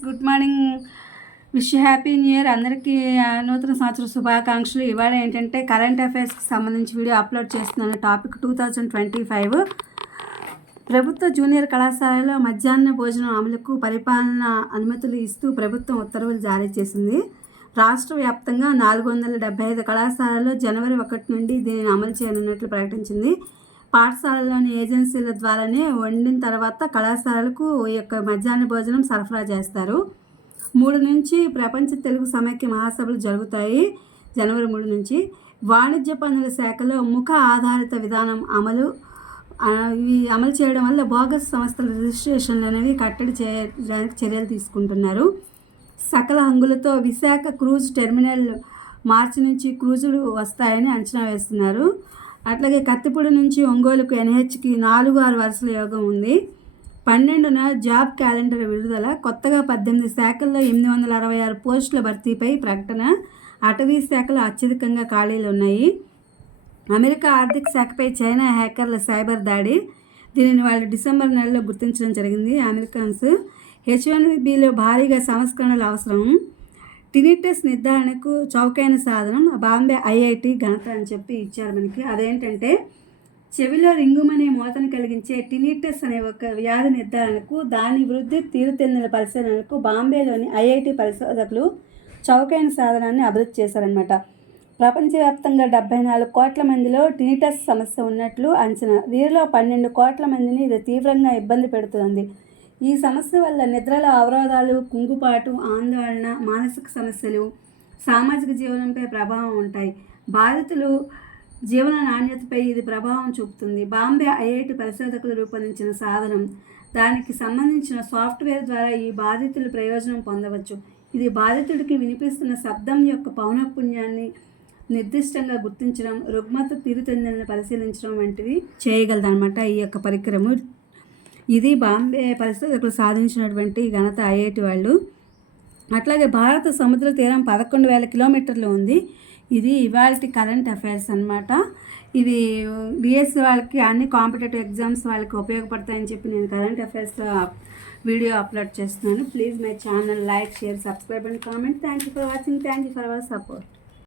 Good morning. Wish happy new year అందరికీ. నూతన సంవత్సర శుభాకాంక్షలు. ఇవాళ ఏంటంటే కరెంట్ అఫైర్స్కి సంబంధించి వీడియో అప్లోడ్ చేస్తున్నాను. టాపిక్ 2025 ప్రభుత్వ జూనియర్ కళాశాలలో మధ్యాహ్న భోజనం అమలుకు పరిపాలన అనుమతులు ఇస్తూ ప్రభుత్వం ఉత్తర్వులు జారీ చేసింది. రాష్ట్ర వ్యాప్తంగా 475 కళాశాలలో జనవరి 1 నుండి దీనిని అమలు చేయనున్నట్లు ప్రకటించింది. పాఠశాలలోని ఏజెన్సీల ద్వారానే వండిన తర్వాత కళాశాలలకు ఈ యొక్క మధ్యాహ్న భోజనం సరఫరా చేస్తారు. 3 నుంచి ప్రపంచ తెలుగు సమైక్య మహాసభలు జరుగుతాయి. జనవరి 3 నుంచి. వాణిజ్య పన్నుల శాఖలో ముఖ ఆధారిత విధానం అమలు చేయడం వల్ల బోగస్ సంస్థల రిజిస్ట్రేషన్లు అనేవి కట్టడి చేయడానికి చర్యలు తీసుకుంటున్నారు. సకల హంగులతో విశాఖ క్రూజ్ టెర్మినల్ మార్చి నుంచి క్రూజులు వస్తాయని అంచనా వేస్తున్నారు. అట్లాగే కత్తిపూడి నుంచి ఒంగోలుకు NHకి 4-6 వరుసల యోగం ఉంది. 12న జాబ్ క్యాలెండర్ విడుదల. కొత్తగా 18 శాఖల్లో 866 పోస్టుల భర్తీపై ప్రకటన. అటవీ శాఖలో అత్యధికంగా ఖాళీలు ఉన్నాయి. అమెరికా ఆర్థిక శాఖపై చైనా హ్యాకర్ల సైబర్ దాడి. దీనిని వాళ్ళు డిసెంబర్ నెలలో గుర్తించడం జరిగింది అమెరికన్స్. H1Bలో భారీగా సంస్కరణలు అవసరం. టినిటస్ నిర్ధారణకు చౌకైన సాధనం బాంబే IIT ఘనత అని చెప్పి ఇచ్చారు మనకి. అదేంటంటే చెవిలో రింగుమనే మోతను కలిగించే టినిటస్ అనే ఒక వ్యాధి నిర్ధారణకు, దాని వృద్ధి తీరుతెన్నుల పరిశీలనలకు బాంబేలోని IIT పరిశోధకులు చౌకైన సాధనాన్ని అభివృద్ధి చేశారనమాట. ప్రపంచవ్యాప్తంగా 74 కోట్ల మందిలో టినిటస్ సమస్య ఉన్నట్లు అంచనా. వీరిలో 12 కోట్ల మందిని ఇది తీవ్రంగా ఇబ్బంది పెడుతుంది. ఈ సమస్య వల్ల నిద్రలో అవరోధాలు, కుంగుపాటు, ఆందోళన, మానసిక సమస్యలు, సామాజిక జీవనంపై ప్రభావం ఉంటాయి. బాధితులు జీవన నాణ్యతపై ఇది ప్రభావం చూపుతుంది. బాంబే IIT పరిశోధకులు రూపొందించిన సాధనం, దానికి సంబంధించిన సాఫ్ట్వేర్ ద్వారా ఈ బాధితులు ప్రయోజనం పొందవచ్చు. ఇది బాధితుడికి వినిపిస్తున్న శబ్దం యొక్క పౌనఃపున్యాన్ని నిర్దిష్టంగా గుర్తించడం, రుగ్మత తీరుతెన్నులను పరిశీలించడం వంటివి చేయగలదన్నమాట ఈ యొక్క పరికరము. ఇది బాంబే పరిశోధకులు సాధించినటువంటి ఘనత IIT వాళ్ళు. అట్లాగే భారత సముద్ర తీరం 11,000 కిలోమీటర్లు ఉంది. ఇది ఇవాల్టి కరెంట్ అఫైర్స్ అన్నమాట. ఇది BSc వాళ్ళకి, అన్ని కాంపిటేటివ్ ఎగ్జామ్స్ వాళ్ళకి ఉపయోగపడతాయని చెప్పి నేను కరెంట్ అఫైర్స్ వీడియో అప్లోడ్ చేస్తున్నాను. Please my channel like, share, subscribe and comment. Thank you for watching. Thank you for our support.